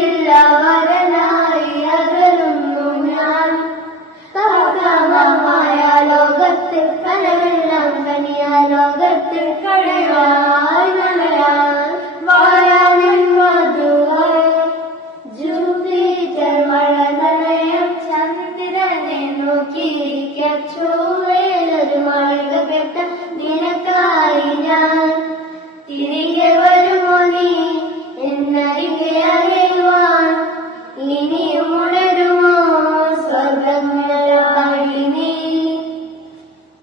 ഇല്ല വരനായി അകലുന്നു ഞാൻ. സഹക്രമമായ ലോകത്ത് കനവെല്ലാം കനിയ ലോകത്ത് കഴിവായി നനയാൻ വായാനിൻ മധുവായ ജൂപ്പിറ്റർ മഴ നനയം ചന്ദ്രനെ നോക്കിയിരിക്ക ചൊവ്വയിലൊരു മാളിക കെട്ട നിനക്കായി ഞാൻ.